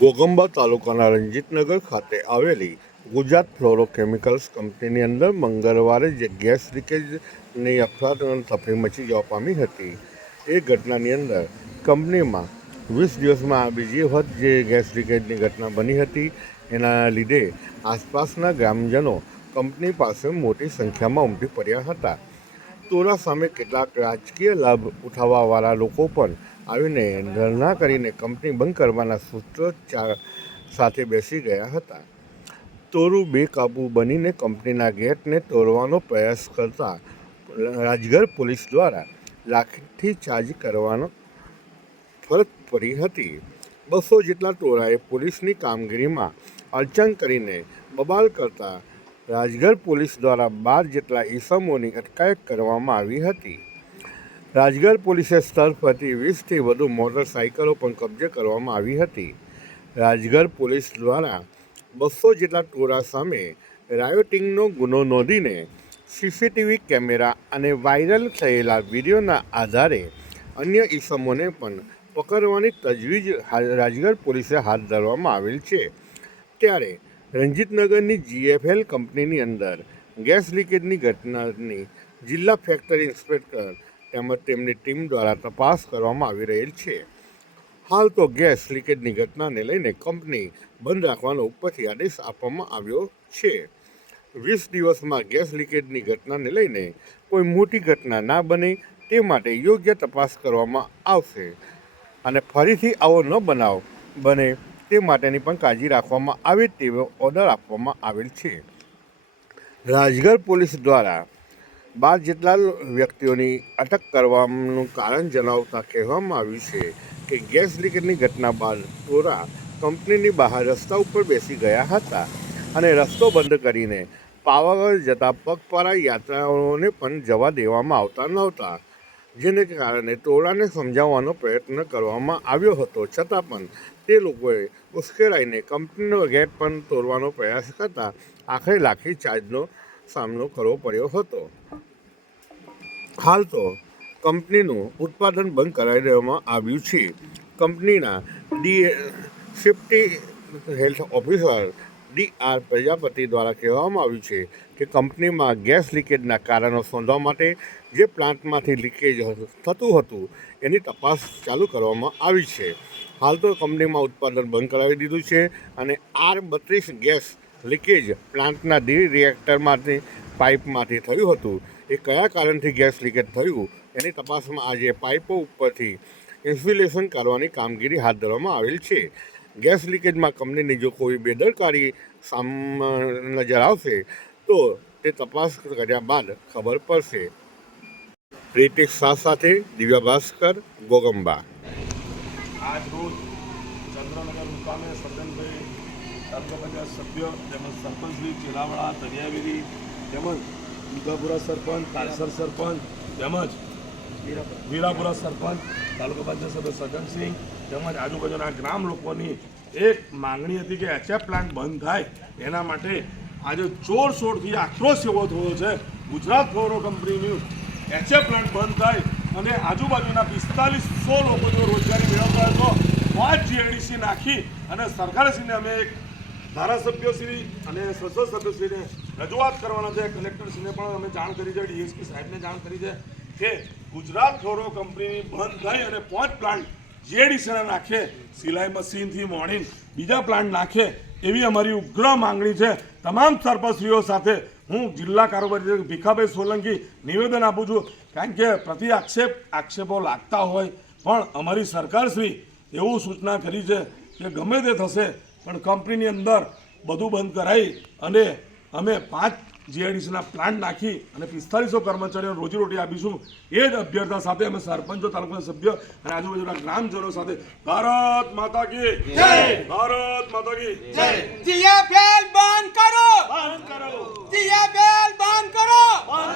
ઘોગંબા તાલુકાના રણજીતનગર ખાતે આવેલી ગુજરાત ફ્લોરોકેમિકલ્સ કંપનીની અંદર મંગળવારે જે ગેસ લીકેજની અફરાતફરી મચી જવા પામી હતી. એ ઘટનાની અંદર કંપનીમાં 20 દિવસમાં આ બીજી વખત જે ગેસ લીકેજની ઘટના બની હતી. એના લીધે આસપાસના ગ્રામજનો કંપની પાસે મોટી સંખ્યામાં ઉમટી પડ્યા હતા. તોરા સામે કેટલાક રાજકીય લાભ ઉઠાવવાવાળા લોકો પણ આવીને ધરણા કરીને કંપની બંધ કરવાના સૂત્રોચ્ચાર સાથે બેસી ગયા હતા. તોરું બેકાબૂ બનીને કંપનીના ગેટને તોડવાનો પ્રયાસ કરતા રાજગર પોલીસ દ્વારા લાઠીચાર્જ કરવાનો ફરજ પડી હતી. 200 જેટલા ટોળાએ પોલીસની કામગીરીમાં અડચણ કરીને બબાલ કરતા રાજગર પોલીસ દ્વારા 12 જેટલા ઈસમોની અટકાયત કરવામાં આવી હતી. રાજગર પોલીસે સ્થળ પરથી 20થી વધુ મોટરસાઇકલો પણ કબજે કરવામાં આવી હતી. રાજગર પોલીસ દ્વારા 200 જેટલા ટોળા સામે રાયોટિંગનો ગુનો નોંધીને સીસીટીવી કેમેરા અને વાયરલ થયેલા વિડીયોના આધારે અન્ય ઈસમોને પણ પકડવાની તજવીજ રાજગર પોલીસે હાથ ધરવામાં આવેલ છે. ત્યારે રણજીતનગરની GFL કંપનીની અંદર ગેસ લીકેજની ઘટનાની જિલ્લા ફેક્ટરી ઇન્સ્પેક્ટર તેમજ તેમની ટીમ દ્વારા તપાસ કરવામાં આવી રહેલ છે. હાલ તો ગેસ લીકેજની ઘટનાને લઈને કંપની બંધ રાખવાનો ઉપરથી આદેશ આપવામાં આવ્યો છે. 20 દિવસમાં ગેસ લીકેજની ઘટનાને લઈને કોઈ મોટી ઘટના ના બને તે માટે યોગ્ય તપાસ કરવામાં આવશે અને ફરીથી આવો ન બનાવ બને તે માટેની પણ કાળજી રાખવામાં આવે તેવો ઓર્ડર આપવામાં આવેલ છે. રાજગર પોલીસ દ્વારા 12 જેટલા વ્યક્તિઓની અટક કરવાનું કારણ જણાવતા કહેવામાં આવ્યું છે કે ગેસ લીકેજની ઘટના બાદ ટોળા કંપનીની બહાર રસ્તા ઉપર બેસી ગયા હતા અને રસ્તો બંધ કરીને પાવાગઢ જતા પગપાળા યાત્રાળુઓને પણ જવા દેવામાં આવતા નહોતા. જેને કારણે ટોળાને સમજાવવાનો પ્રયત્ન કરવામાં આવ્યો હતો, છતાં પણ તે લોકોએ ઉશ્કેરાઈને કંપનીનો ગેટ પણ તોડવાનો પ્રયાસ કરતા આખરે લાઠીચાર્જનો સામનો કરવો પડ્યો હતો. હાલ તો કંપનીનું ઉત્પાદન બંધ કરાવી દેવામાં આવ્યું છે. કંપનીના safety health officer DR Prajapati દ્વારા કહેવામાં આવ્યું છે કે કંપનીમાં ગેસ લીકેજના કારણો શોધવા માટે જે પ્લાન્ટમાંથી લીકેજ થતું હતું એની તપાસ ચાલુ કરવામાં આવી છે. હાલ તો કંપનીમાં ઉત્પાદન બંધ કરાવી દીધું છે અને R32 ગેસ લીકેજ પ્લાન્ટના રિએક્ટરમાંથી પાઇપમાંથી થયું હતું. એ કયા કારણથી ગેસ લીકેજ થયું એની તપાસમાં આજે પાઇપો ઉપરથી ઇન્સ્યુલેશન કરવાની કામગીરી હાથ ધરવામાં આવેલ છે. ગેસ લીકેજમાં કંપનીની જો કોઈ બેદરકારી નજર આવશે તો તે તપાસ કર્યા બાદ ખબર પડશે. રીતિક શાહ સાથે દિવ્યા ભાસ્કર, ઘોગંબા. આજ રોજ ચંદ્રનગર મુકામે સર્જનભાઈ તાલુકા પંચાયત સભ્ય તેમજ સરપંચશ્રી ચેલાવાડા, તરિયાવીરી તેમજ દુધાપુરા સરપંચ, તારસર સરપંચ તેમજ વીરાપુરા સરપંચ, તાલુકા પંચાયત સભ્ય સજ્જનસિંહ તેમજ આજુબાજુના ગ્રામ લોકોની એક માંગણી હતી કે HF પ્લાન્ટ બંધ થાય એના માટે આજે જોરશોરથી આક્રોશ એવો થયો છે. ગુજરાત ફ્લોરો કંપનીનું HF પ્લાન્ટ બંધ થાય અને આજુબાજુના 4500 લોકો જો રોજગારી મેળવતા હોય તો 5 GIDC નાખી અને સરકારશ્રીને અમે એક ધારાસભ્યશ્રી અને સંસદ સભ્યશ્રીને રજૂઆત કરવાના છે. કલેક્ટરશ્રીને પણ અમે જાણ કરી છે, DSP સાહેબને જાણ કરી છે કે ગુજરાત ફ્લોરો કંપની બંધ થઈ અને 5 પ્લાન્ટ GIDCના નાખે, સિલાઈ મશીનથી મોડીને બીજા પ્લાન્ટ નાખે એવી અમારી ઉગ્ર માંગણી છે. તમામ સરપંચશ્રીઓ સાથે હું જિલ્લા કારોબારી ભીખાભાઈ સોલંકી નિવેદન આપું છું, કારણ કે પ્રતિ આક્ષેપો લાગતા હોય પણ અમારી સરકારશ્રી એવું સૂચના કરી છે કે ગમે તે થશે પણ કંપનીની અંદર બધું બંધ કરાવી અને અમે 5 GIDCના પ્લાન્ટ નાખી અને 4500 કર્મચારીઓને રોજીરોટી આપીશું. એ જ અભ્યર્થના સાથે અમે સરપંચો, તાલુકા સભ્ય અને આજુબાજુના ગ્રામજનો સાથે ભારત માતા કી જય, ભારત માતા કી જય. GFL બંધ કરો, બંધ કરો, GFL બંધ કરો, બંધ